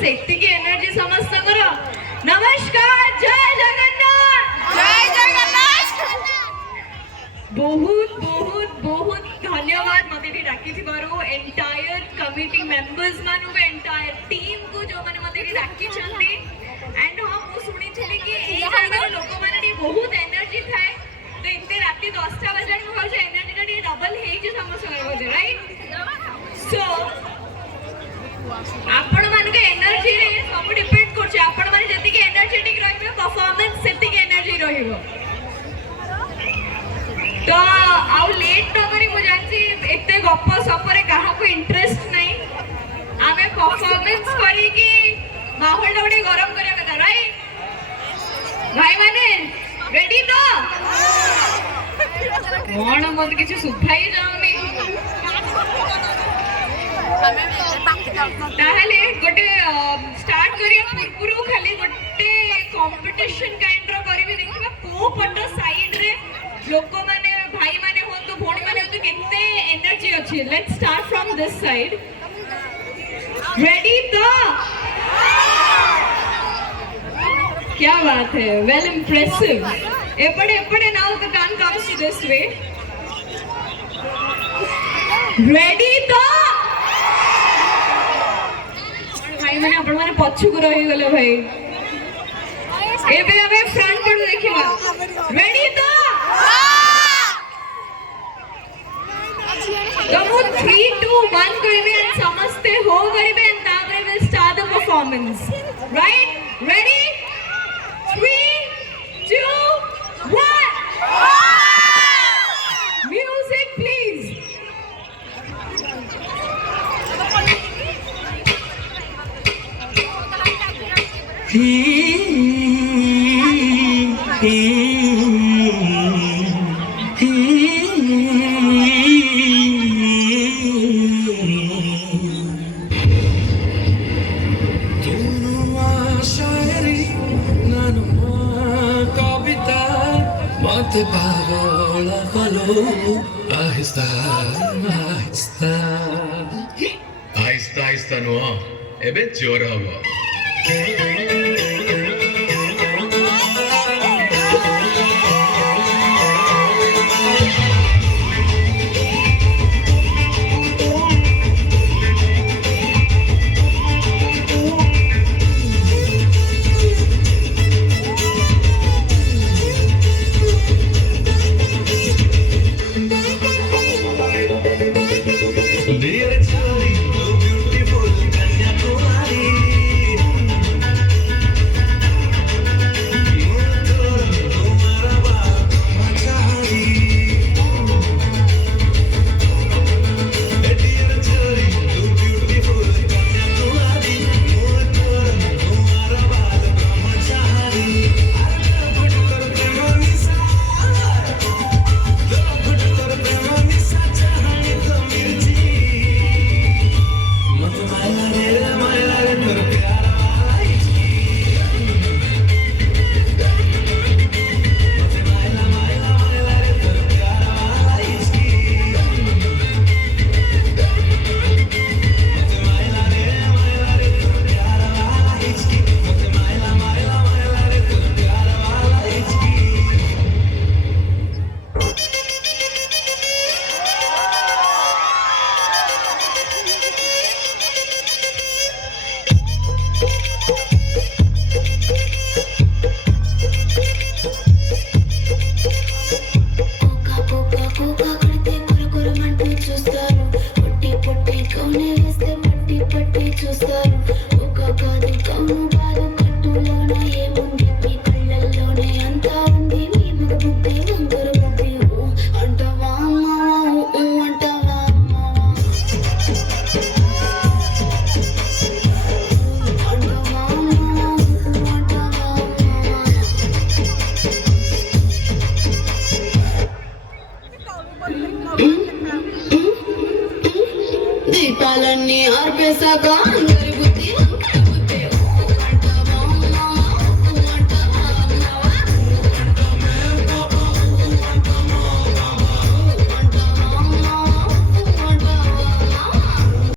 बस एतिकी एनर्जी समस्त करो। नमस्कार, जय जगन्नाथ, जय जगन्नाथ। बहुत बहुत बहुत धन्यवाद मते भी डाकी थी बारो एंटायर कमिटी मेंबर्स मानु को एंटायर टीम को जो माने मते भी डाकी छंती एंड हां मु सुनी थिली कि ए जगह लोक माने बहुत एनर्जी थाए तो इते राती 10टा बजे मु कहू एनर्जी टा डबल हे जे समस्त करबो राइट। सो आपण मान के एनर्जी रे सब डिपेंड करछ। आपण माने जति के एनर्जेटिक रहबे परफॉर्मेंस सेति के एनर्जी रहिबो। तो आउ लेट न करी मु जानसी एते गप सपरे काहा को इंटरेस्ट नहीं। आमे परफॉर्मेंस करी कि माहौल टा बडी गरम करिया कथा राइट। भाई माने रेडी तो कोन मत किछ सुखाई जाउनी ताहले गोटे स्टार्ट करिया पुरपुरु खाली गोटे कंपटीशन काइंड रो करिवे देखिबा को पट साइड रे लोक माने भाई माने होंतु भोणी माने होंतु केते एनर्जी अछि। Let's start from this side. Ready तो क्या बात है, वेल इंप्रेसिव। एपड़े now the turn comes to this way. Ready तो भाई माने आपण माने पछु को रही गले भाई। एबे हमें फ्रंट पर देखिबा। रेडी तो तो 3 2 1 करिवे एंड समस्ते हो करिवे एंड तापरे will start the performance right. Ready 3 2 1 music please. Mate parola falou, ahista, ahista. Ahista, ahista no, ebe jor hobo. దీపాలన్నీ ఆర్పేశాక